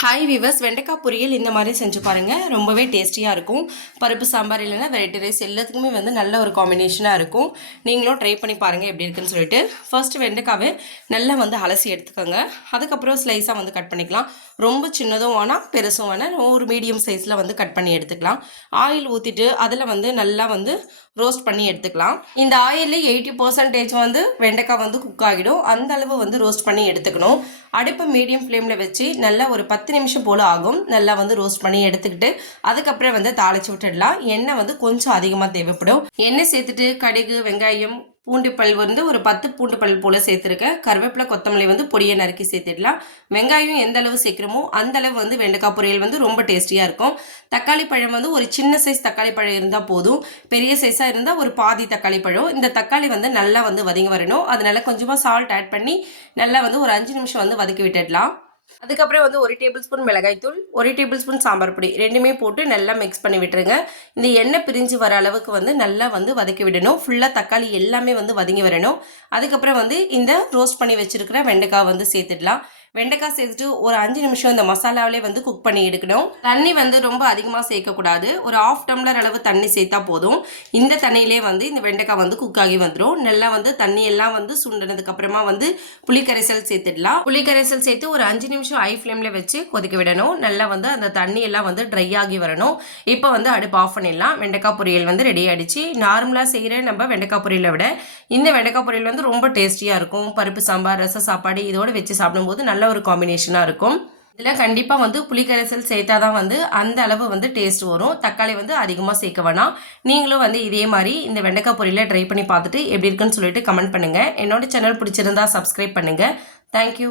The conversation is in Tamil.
ஹாய் வீவர்ஸ், வெண்டைக்காய் பொரியல் இந்த மாதிரி செஞ்சு பாருங்கள். ரொம்பவே டேஸ்டியாக இருக்கும். பருப்பு சாம்பார் இல்லைன்னா வெரைட்டி ரைஸ் எல்லாத்துக்குமே வந்து நல்ல ஒரு காம்பினேஷனாக இருக்கும். நீங்களும் ட்ரை பண்ணி பாருங்கள் எப்படி இருக்குன்னு சொல்லிட்டு. ஃபர்ஸ்ட் வெண்டைக்காவை நல்லா வந்து அலசி எடுத்துக்கோங்க. அதுக்கப்புறம் ஸ்லைஸாக வந்து கட் பண்ணிக்கலாம். ரொம்ப சின்னதும் வேணாம், பெருசும் வேணாம், ஒரு மீடியம் சைஸில் வந்து கட் பண்ணி எடுத்துக்கலாம். ஆயில் ஊற்றிட்டு அதில் வந்து நல்லா வந்து ரோஸ்ட் பண்ணி எடுத்துக்கலாம். இந்த ஆயிலில் 80% வந்து வெண்டைக்காய் வந்து குக் ஆகிடும். அந்த அளவு வந்து ரோஸ்ட் பண்ணி எடுத்துக்கணும். அடுப்பு மீடியம் ஃப்ளேமில் வச்சு நல்லா ஒரு 10 நிமிஷம் போல் ஆகும். நல்லா வந்து ரோஸ்ட் பண்ணி எடுத்துக்கிட்டு அதுக்கப்புறம் வந்து தாளிச்சு விட்டுடலாம். எண்ணெய் வந்து கொஞ்சம் அதிகமாக தேவைப்படும். எண்ணெய் சேர்த்துட்டு கடுகு, வெங்காயம், பூண்டு பல் வந்து ஒரு 10 பூண்டு பல் போல் சேர்த்துருக்கேன். கருவேப்பிலை, கொத்தமல்லி வந்து பொடியை நறுக்கி சேர்த்துடலாம். வெங்காயம் எந்த அளவு சேர்க்குறோமோ அந்த அளவு வந்து வெண்டைக்காய் பொரியல் வந்து ரொம்ப டேஸ்டியாக இருக்கும். தக்காளி பழம் வந்து ஒரு சின்ன சைஸ் தக்காளி பழம் இருந்தால் போதும். பெரிய சைஸாக இருந்தால் ஒரு பாதி தக்காளி பழம். இந்த தக்காளி வந்து நல்லா வந்து வதங்கி வரணும். அதனால கொஞ்சமாக சால்ட் ஆட் பண்ணி நல்லா வந்து ஒரு 5 நிமிஷம் வந்து வதக்கி விட்டுடலாம். அதுக்கப்புறம் வந்து 1 டேபிள் ஸ்பூன் மிளகாய்த்தூள், 1 டேபிள் ஸ்பூன் சாம்பார் பொடி ரெண்டுமே போட்டு நல்லா மிக்ஸ் பண்ணி விட்டுருங்க. இந்த எண்ணெய் பிரிஞ்சு வர அளவுக்கு வந்து நல்லா வந்து வதக்கி விடணும். ஃபுல்லாக தக்காளி எல்லாமே வந்து வதங்கி வரணும். அதுக்கப்புறம் வந்து இந்த ரோஸ்ட் பண்ணி வச்சிருக்கிற வெண்டைக்காய் வந்து சேர்த்துடலாம். வெண்டைக்காய் சேர்த்துட்டு ஒரு 5 நிமிஷம் இந்த மசாலாவிலே வந்து குக் பண்ணி எடுக்கணும். தண்ணி வந்து ரொம்ப அதிகமாக சேர்க்கக்கூடாது. ஒரு 1/2 டம்ளர் அளவு தண்ணி சேர்த்தா போதும். இந்த தண்ணியிலே வந்து இந்த வெண்டைக்காய் வந்து குக் ஆகி வந்துடும். நல்லா வந்து தண்ணி எல்லாம் வந்து சுண்டினதுக்கு அப்புறமா வந்து புளிக்கரைசல் சேர்த்துடலாம். புளிக்கரைசல் சேர்த்து ஒரு 5 நிமிஷம் ஹை ஃப்ளேமில் வச்சு கொதிக்க விடணும். நல்லா வந்து அந்த தண்ணி எல்லாம் வந்து ட்ரை ஆகி வரணும். இப்போ வந்து அடுப்பு ஆஃப் பண்ணிடலாம். வெண்டைக்காய் பொரியல் வந்து ரெடி ஆகிடுச்சு. நார்மலாக செய்கிற நம்ம வெண்டைக்காய் பொரியலை விட இந்த வெண்டைக்காய் பொரியல் வந்து ரொம்ப டேஸ்டியாக இருக்கும். பருப்பு சாம்பார், ரச சாப்பாடு இதோடு வச்சு சாப்பிடும்போது நல்ல ஒரு காம்பினேஷனாக இருக்கும். இதில் கண்டிப்பாக வந்து புளிக்கரைசல் சேர்த்தா தான் வந்து அந்த அளவு வந்து டேஸ்ட் வரும். தக்காளி வந்து அதிகமாக சேர்க்க வேணாம். நீங்களும் வந்து இதே மாதிரி இந்த வெண்டைக்காய் பொரியலை ட்ரை பண்ணி பார்த்துட்டு எப்படி இருக்குன்னு சொல்லிட்டு கமெண்ட் பண்ணுங்கள். என்னோட சேனல் பிடிச்சிருந்தா சப்ஸ்கிரைப் பண்ணுங்கள். தேங்க்யூ.